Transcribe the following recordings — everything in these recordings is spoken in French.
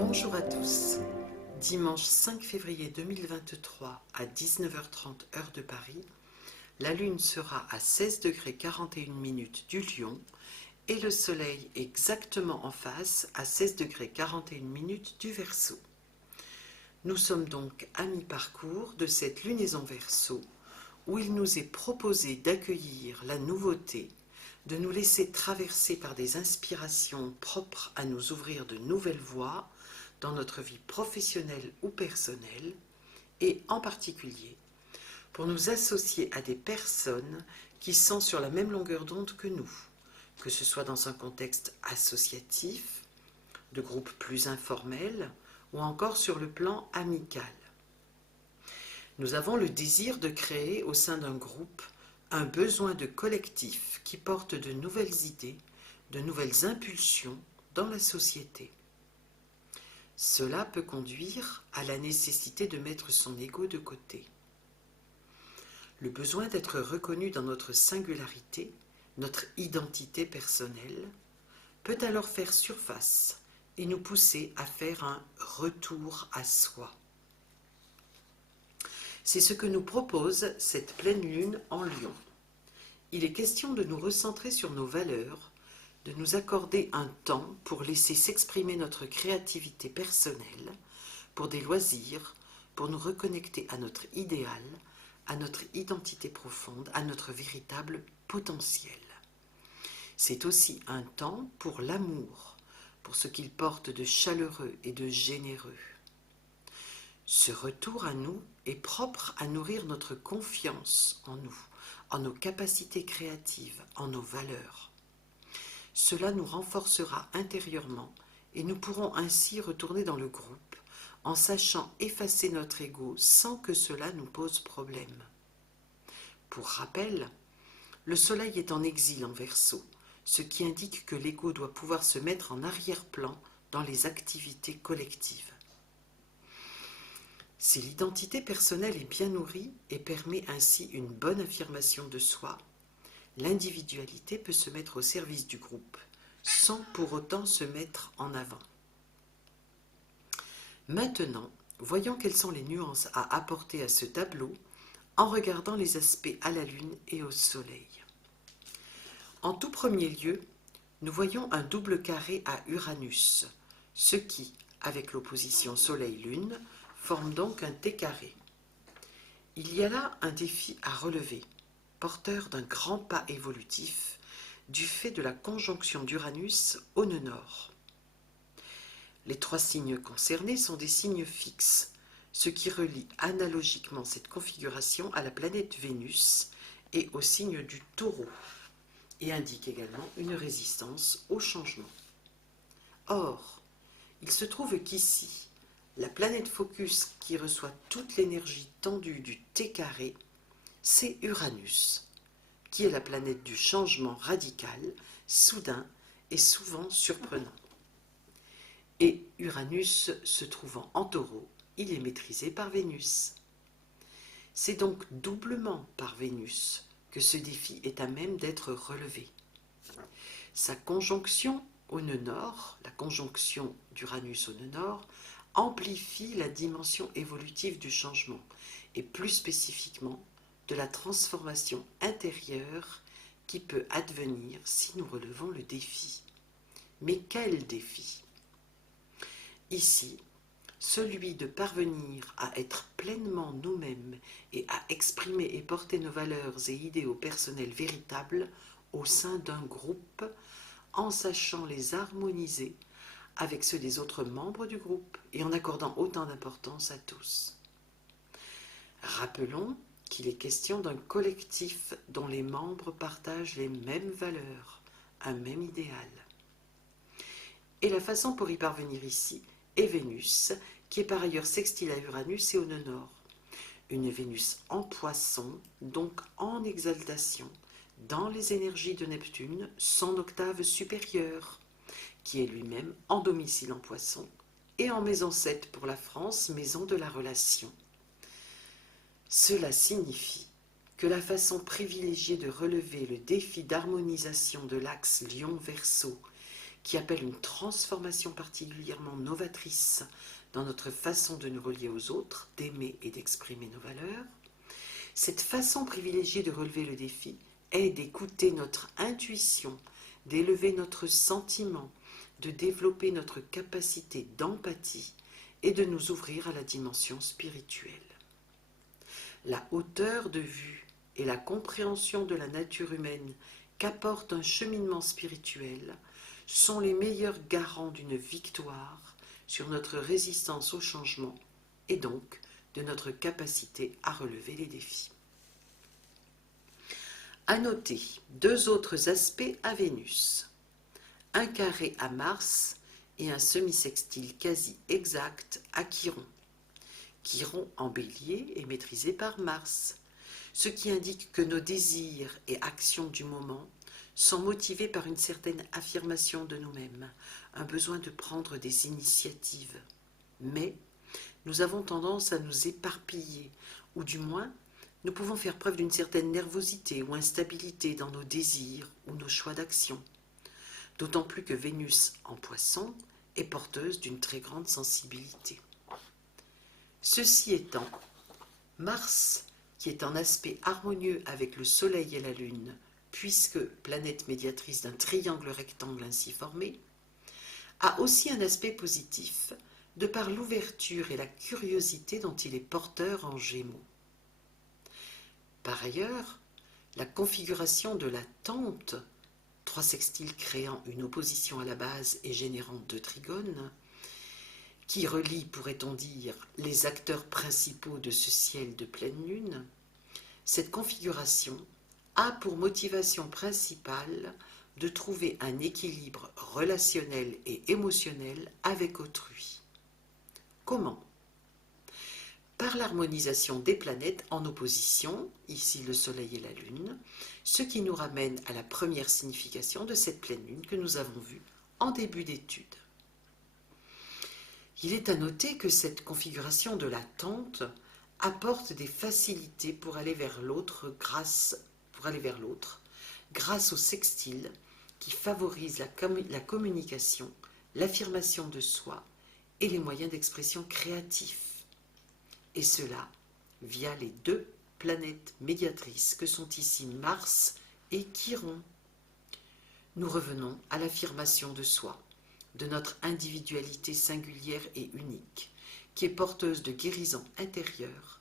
Bonjour à tous. Dimanche 5 février 2023 à 19h30 heure de Paris, la Lune sera à 16 degrés 41 minutes du Lion et le Soleil exactement en face à 16 degrés 41 minutes du Verseau. Nous sommes donc à mi-parcours de cette lunaison Verseau où il nous est proposé d'accueillir la nouveauté, de nous laisser traverser par des inspirations propres à nous ouvrir de nouvelles voies dans notre vie professionnelle ou personnelle, et en particulier pour nous associer à des personnes qui sont sur la même longueur d'onde que nous, que ce soit dans un contexte associatif, de groupe plus informel, ou encore sur le plan amical. Nous avons le désir de créer au sein d'un groupe un besoin de collectif qui porte de nouvelles idées, de nouvelles impulsions dans la société. Cela peut conduire à la nécessité de mettre son ego de côté. Le besoin d'être reconnu dans notre singularité, notre identité personnelle, peut alors faire surface et nous pousser à faire un retour à soi. C'est ce que nous propose cette pleine lune en Lion. Il est question de nous recentrer sur nos valeurs, de nous accorder un temps pour laisser s'exprimer notre créativité personnelle, pour des loisirs, pour nous reconnecter à notre idéal, à notre identité profonde, à notre véritable potentiel. C'est aussi un temps pour l'amour, pour ce qu'il porte de chaleureux et de généreux. Ce retour à nous est propre à nourrir notre confiance en nous, en nos capacités créatives, en nos valeurs. Cela nous renforcera intérieurement et nous pourrons ainsi retourner dans le groupe en sachant effacer notre ego sans que cela nous pose problème. Pour rappel, le Soleil est en exil en Verseau, ce qui indique que l'ego doit pouvoir se mettre en arrière-plan dans les activités collectives. Si l'identité personnelle est bien nourrie et permet ainsi une bonne affirmation de soi, l'individualité peut se mettre au service du groupe, sans pour autant se mettre en avant. Maintenant, voyons quelles sont les nuances à apporter à ce tableau en regardant les aspects à la Lune et au Soleil. En tout premier lieu, nous voyons un double carré à Uranus, ce qui, avec l'opposition Soleil-Lune, forme donc un T carré. Il y a là un défi à relever, porteur d'un grand pas évolutif du fait de la conjonction d'Uranus au nœud nord. Les trois signes concernés sont des signes fixes, ce qui relie analogiquement cette configuration à la planète Vénus et au signe du Taureau, et indique également une résistance au changement. Or, il se trouve qu'ici, la planète focus qui reçoit toute l'énergie tendue du T carré, c'est Uranus, qui est la planète du changement radical, soudain et souvent surprenant. Et Uranus se trouvant en Taureau, il est maîtrisé par Vénus. C'est donc doublement par Vénus que ce défi est à même d'être relevé. Sa conjonction au nœud nord, la conjonction d'Uranus au nœud nord, amplifie la dimension évolutive du changement, et plus spécifiquement de la transformation intérieure qui peut advenir si nous relevons le défi. Mais quel défi ? Ici, celui de parvenir à être pleinement nous-mêmes et à exprimer et porter nos valeurs et idéaux personnels véritables au sein d'un groupe en sachant les harmoniser avec ceux des autres membres du groupe et en accordant autant d'importance à tous. Rappelons qu'il est question d'un collectif dont les membres partagent les mêmes valeurs, un même idéal. Et la façon pour y parvenir ici est Vénus, qui est par ailleurs sextile à Uranus et au nœud nord. Une Vénus en Poisson, donc en exaltation, dans les énergies de Neptune, son octave supérieure, qui est lui-même en domicile en Poisson, et en maison 7 pour la France, maison de la relation. Cela signifie que la façon privilégiée de relever le défi d'harmonisation de l'axe Lion-Verseau, qui appelle une transformation particulièrement novatrice dans notre façon de nous relier aux autres, d'aimer et d'exprimer nos valeurs. Cette façon privilégiée de relever le défi est d'écouter notre intuition, d'élever notre sentiment, de développer notre capacité d'empathie et de nous ouvrir à la dimension spirituelle. La hauteur de vue et la compréhension de la nature humaine qu'apporte un cheminement spirituel sont les meilleurs garants d'une victoire sur notre résistance au changement et donc de notre capacité à relever les défis. À noter deux autres aspects à Vénus, un carré à Mars et un semi-sextile quasi exact à Chiron. Chiron en Bélier est maîtrisé par Mars, ce qui indique que nos désirs et actions du moment sont motivés par une certaine affirmation de nous-mêmes, un besoin de prendre des initiatives. Mais nous avons tendance à nous éparpiller, ou du moins, nous pouvons faire preuve d'une certaine nervosité ou instabilité dans nos désirs ou nos choix d'action. D'autant plus que Vénus en Poisson est porteuse d'une très grande sensibilité. Ceci étant, Mars, qui est en aspect harmonieux avec le Soleil et la Lune, puisque planète médiatrice d'un triangle rectangle ainsi formé, a aussi un aspect positif, de par l'ouverture et la curiosité dont il est porteur en Gémeaux. Par ailleurs, la configuration de la tente, trois sextiles créant une opposition à la base et générant deux trigones, qui relie, pourrait-on dire, les acteurs principaux de ce ciel de pleine lune, cette configuration a pour motivation principale de trouver un équilibre relationnel et émotionnel avec autrui. Comment ? Par l'harmonisation des planètes en opposition, ici le Soleil et la Lune, ce qui nous ramène à la première signification de cette pleine lune que nous avons vue en début d'étude. Il est à noter que cette configuration de la tente apporte des facilités pour aller vers l'autre grâce au sextile qui favorise la communication, l'affirmation de soi et les moyens d'expression créatifs. Et cela via les deux planètes médiatrices que sont ici Mars et Chiron. Nous revenons à l'affirmation de soi, de notre individualité singulière et unique, qui est porteuse de guérison intérieure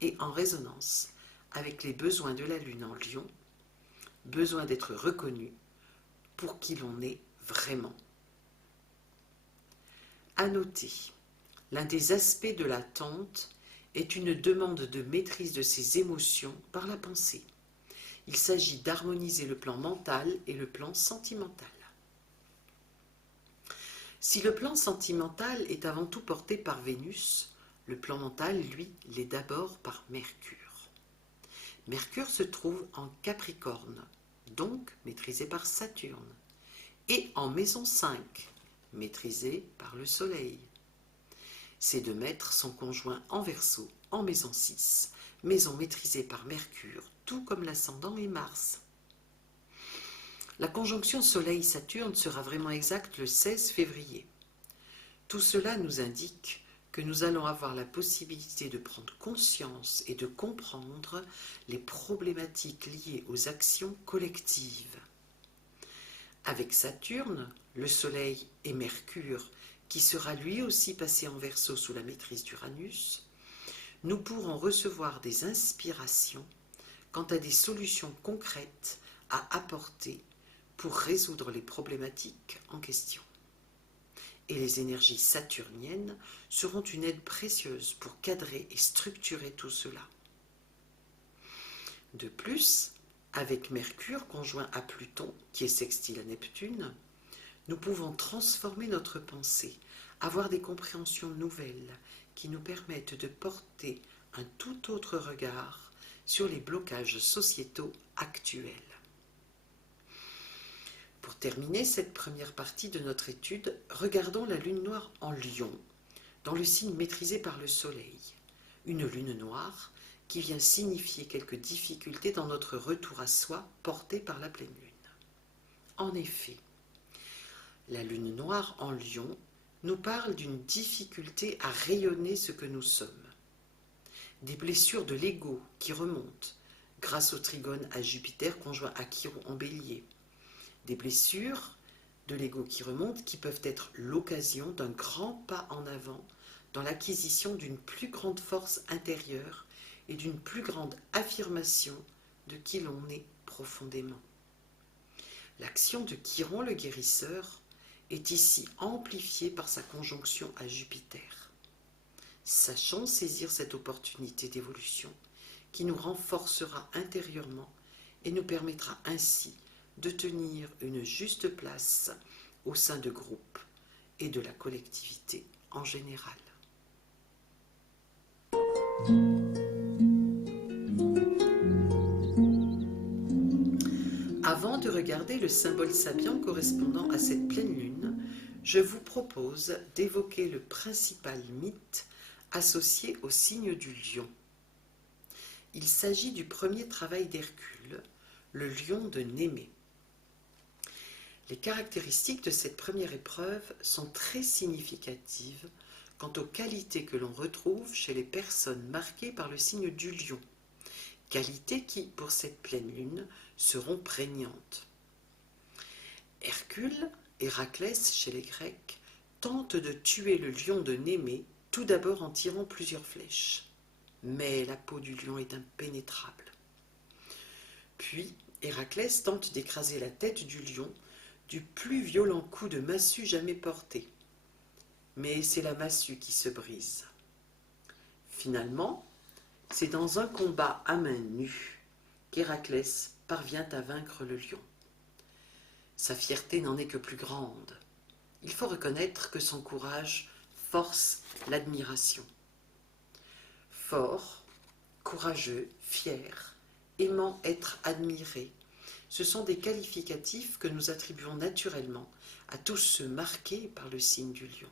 et en résonance avec les besoins de la Lune en Lion, besoin d'être reconnu pour qui l'on est vraiment. À noter, l'un des aspects de la tente est une demande de maîtrise de ses émotions par la pensée. Il s'agit d'harmoniser le plan mental et le plan sentimental. Si le plan sentimental est avant tout porté par Vénus, le plan mental, lui, l'est d'abord par Mercure. Mercure se trouve en Capricorne, donc maîtrisé par Saturne, et en maison 5, maîtrisé par le Soleil. Ces deux maîtres sont conjoints en Verseau, en maison 6, maison maîtrisée par Mercure, tout comme l'ascendant et Mars. La conjonction Soleil-Saturne sera vraiment exacte le 16 février. Tout cela nous indique que nous allons avoir la possibilité de prendre conscience et de comprendre les problématiques liées aux actions collectives. Avec Saturne, le Soleil et Mercure, qui sera lui aussi passé en Verseau sous la maîtrise d'Uranus, nous pourrons recevoir des inspirations quant à des solutions concrètes à apporter pour résoudre les problématiques en question. Et les énergies saturniennes seront une aide précieuse pour cadrer et structurer tout cela. De plus, avec Mercure conjoint à Pluton, qui est sextile à Neptune, nous pouvons transformer notre pensée, avoir des compréhensions nouvelles qui nous permettent de porter un tout autre regard sur les blocages sociétaux actuels. Pour terminer cette première partie de notre étude, regardons la lune noire en Lion, dans le signe maîtrisé par le Soleil. Une lune noire qui vient signifier quelques difficultés dans notre retour à soi porté par la pleine lune. En effet, La lune noire en Lion nous parle d'une difficulté à rayonner ce que nous sommes. Des blessures de l'ego qui remontent grâce au trigone à Jupiter conjoint à Chiron en Bélier. Des blessures de l'ego qui remontent qui peuvent être l'occasion d'un grand pas en avant dans l'acquisition d'une plus grande force intérieure et d'une plus grande affirmation de qui l'on est profondément. L'action de Chiron le guérisseur est ici amplifiée par sa conjonction à Jupiter. Sachons saisir cette opportunité d'évolution qui nous renforcera intérieurement et nous permettra ainsi de tenir une juste place au sein de groupes et de la collectivité en général. Avant de regarder le symbole sapien correspondant à cette pleine lune, je vous propose d'évoquer le principal mythe associé au signe du lion. Il s'agit du premier travail d'Hercule, le lion de Némée. Les caractéristiques de cette première épreuve sont très significatives quant aux qualités que l'on retrouve chez les personnes marquées par le signe du lion, qualités qui, pour cette pleine lune, seront prégnantes. Hercule, Héraclès chez les Grecs, tente de tuer le lion de Némée, tout d'abord en tirant plusieurs flèches. Mais la peau du lion est impénétrable. Puis, Héraclès tente d'écraser la tête du lion du plus violent coup de massue jamais porté. Mais c'est la massue qui se brise. Finalement, c'est dans un combat à main nue qu'Héraclès parvient à vaincre le lion. Sa fierté n'en est que plus grande. Il faut reconnaître que son courage force l'admiration. Fort, courageux, fier, aimant être admiré, ce sont des qualificatifs que nous attribuons naturellement à tous ceux marqués par le signe du lion.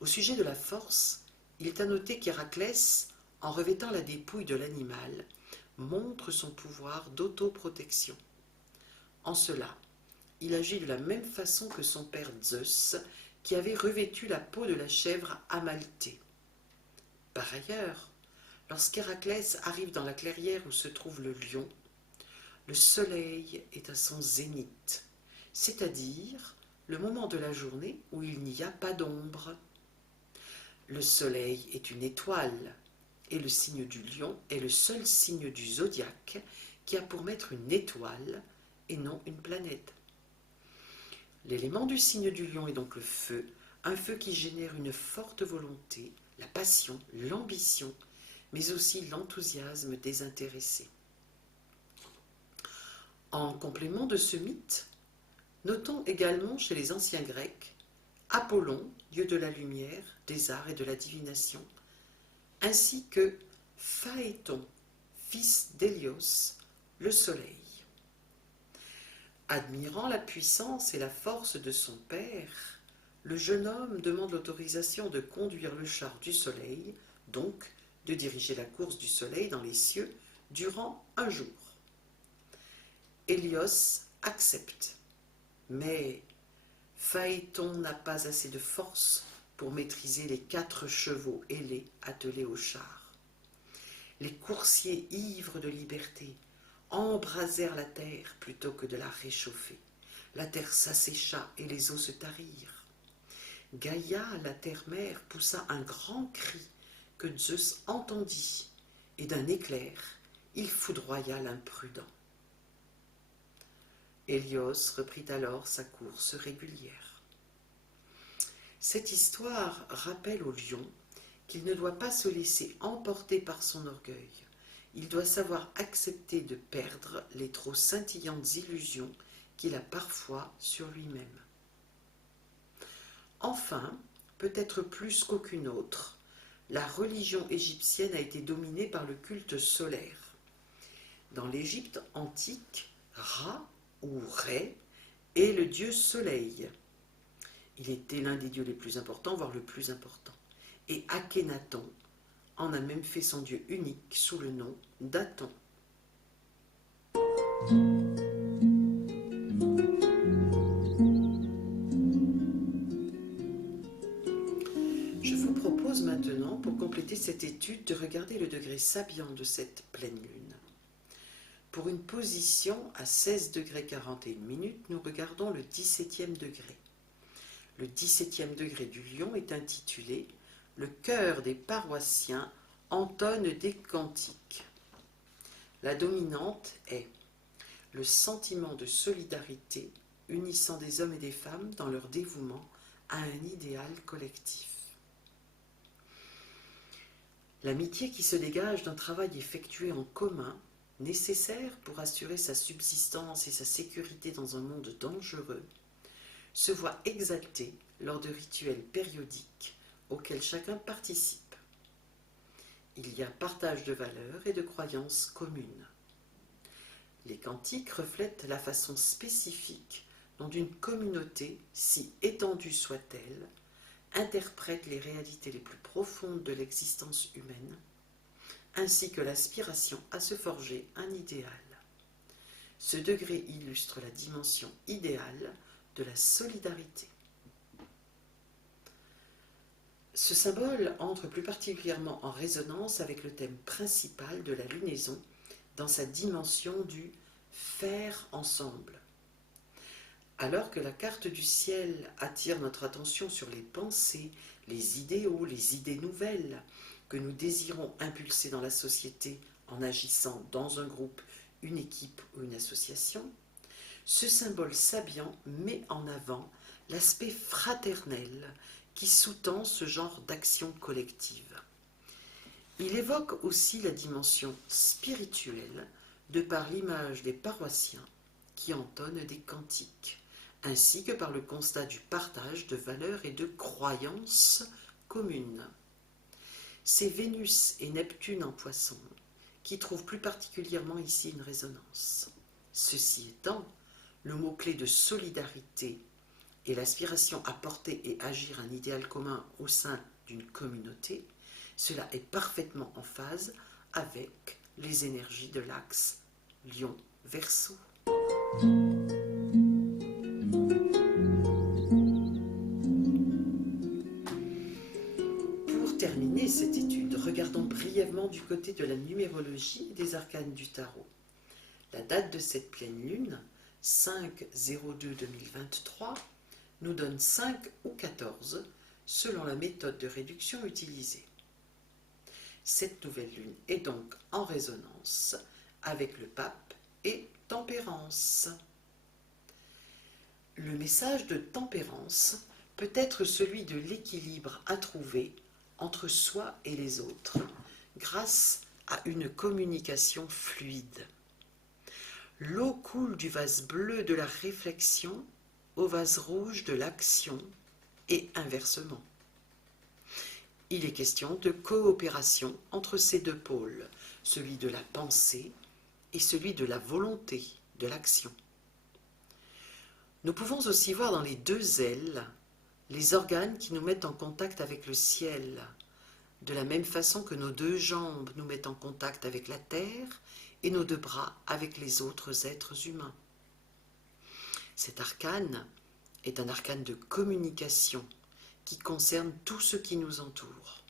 Au sujet de la force, il est à noter qu'Héraclès, en revêtant la dépouille de l'animal, montre son pouvoir d'autoprotection. En cela, il agit de la même façon que son père Zeus, qui avait revêtu la peau de la chèvre Amalthée. Par ailleurs, lorsqu'Héraclès arrive dans la clairière où se trouve le lion, le soleil est à son zénith, c'est-à-dire le moment de la journée où il n'y a pas d'ombre. Le soleil est une étoile, et le signe du lion est le seul signe du zodiaque qui a pour maître une étoile et non une planète. L'élément du signe du lion est donc le feu, un feu qui génère une forte volonté, la passion, l'ambition, mais aussi l'enthousiasme désintéressé. En complément de ce mythe, notons également chez les anciens Grecs Apollon, dieu de la lumière, des arts et de la divination, ainsi que Phaéton, fils d'Hélios, le soleil. Admirant la puissance et la force de son père, le jeune homme demande l'autorisation de conduire le char du soleil, donc de diriger la course du soleil dans les cieux durant un jour. Hélios accepte, mais Phaéton n'a pas assez de force pour maîtriser les 4 chevaux ailés attelés au char. Les coursiers ivres de liberté embrasèrent la terre plutôt que de la réchauffer. La terre s'assécha et les eaux se tarirent. Gaïa, la terre-mère, poussa un grand cri que Zeus entendit, et d'un éclair, il foudroya l'imprudent. Hélios reprit alors sa course régulière. Cette histoire rappelle au lion qu'il ne doit pas se laisser emporter par son orgueil. Il doit savoir accepter de perdre les trop scintillantes illusions qu'il a parfois sur lui-même. Enfin, peut-être plus qu'aucune autre, la religion égyptienne a été dominée par le culte solaire. Dans l'Égypte antique, Ra ou Ré est le dieu soleil. Il était l'un des dieux les plus importants, voire le plus important. Et Akhénaton en a même fait son dieu unique sous le nom d'Aton. compléter cette étude, de regarder le degré Sabian de cette pleine lune. Pour une position à 16 degrés 41 minutes, nous regardons le 17e degré. Le 17e degré du lion est intitulé « Le cœur des paroissiens entonne des cantiques ». La dominante est le sentiment de solidarité unissant des hommes et des femmes dans leur dévouement à un idéal collectif. L'amitié qui se dégage d'un travail effectué en commun, nécessaire pour assurer sa subsistance et sa sécurité dans un monde dangereux, se voit exaltée lors de rituels périodiques auxquels chacun participe. Il y a partage de valeurs et de croyances communes. Les cantiques reflètent la façon spécifique dont une communauté, si étendue soit-elle, interprète les réalités les plus profondes de l'existence humaine, ainsi que l'aspiration à se forger un idéal. Ce degré illustre la dimension idéale de la solidarité. Ce symbole entre plus particulièrement en résonance avec le thème principal de la lunaison dans sa dimension du « faire ensemble ». Alors que la carte du ciel attire notre attention sur les pensées, les idéaux, les idées nouvelles que nous désirons impulser dans la société en agissant dans un groupe, une équipe ou une association, ce symbole sabian met en avant l'aspect fraternel qui sous-tend ce genre d'action collective. Il évoque aussi la dimension spirituelle de par l'image des paroissiens qui entonnent des cantiques, ainsi que par le constat du partage de valeurs et de croyances communes. C'est Vénus et Neptune en Poisson qui trouvent plus particulièrement ici une résonance. Ceci étant, le mot-clé de solidarité et l'aspiration à porter et agir un idéal commun au sein d'une communauté, cela est parfaitement en phase avec les énergies de l'axe Lion-Verseau. Pour terminer cette étude, regardons brièvement du côté de la numérologie et des arcanes du tarot. La date de cette pleine lune, 5/02/2023, nous donne 5 ou 14 selon la méthode de réduction utilisée. Cette nouvelle lune est donc en résonance avec le pape et Tempérance. Le message de Tempérance peut être celui de l'équilibre à trouver entre soi et les autres grâce à une communication fluide. L'eau coule du vase bleu de la réflexion au vase rouge de l'action et inversement. Il est question de coopération entre ces deux pôles, celui de la pensée et celui de la volonté, de l'action. Nous pouvons aussi voir dans les deux ailes les organes qui nous mettent en contact avec le ciel, de la même façon que nos deux jambes nous mettent en contact avec la terre et nos deux bras avec les autres êtres humains. Cet arcane est un arcane de communication qui concerne tout ce qui nous entoure.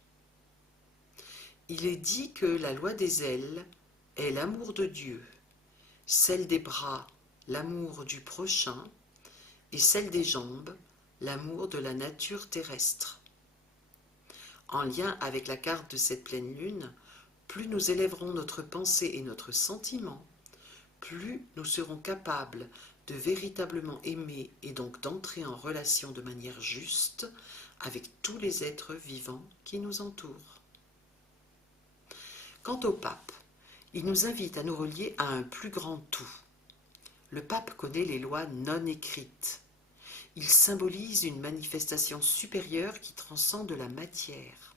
Il est dit que la loi des ailes est l'amour de Dieu, celle des bras, l'amour du prochain, et celle des jambes, l'amour de la nature terrestre. En lien avec la carte de cette pleine lune, plus nous élèverons notre pensée et notre sentiment, plus nous serons capables de véritablement aimer et donc d'entrer en relation de manière juste avec tous les êtres vivants qui nous entourent. Quant au pape, il nous invite à nous relier à un plus grand tout. Le pape connaît les lois non écrites. Il symbolise une manifestation supérieure qui transcende la matière.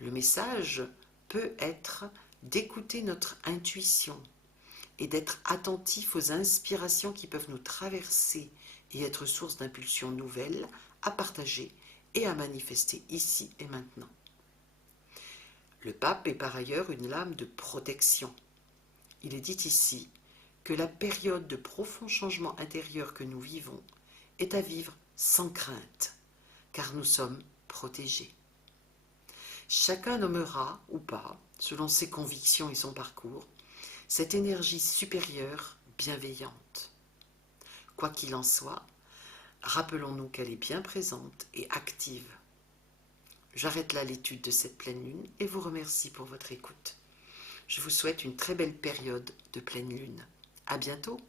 Le message peut être d'écouter notre intuition et d'être attentif aux inspirations qui peuvent nous traverser et être source d'impulsions nouvelles à partager et à manifester ici et maintenant. Le pape est par ailleurs une lame de protection. Il est dit ici que la période de profond changement intérieur que nous vivons est à vivre sans crainte, car nous sommes protégés. Chacun nommera, ou pas, selon ses convictions et son parcours, cette énergie supérieure bienveillante. Quoi qu'il en soit, rappelons-nous qu'elle est bien présente et active. J'arrête là l'étude de cette pleine lune et vous remercie pour votre écoute. Je vous souhaite une très belle période de pleine lune. À bientôt!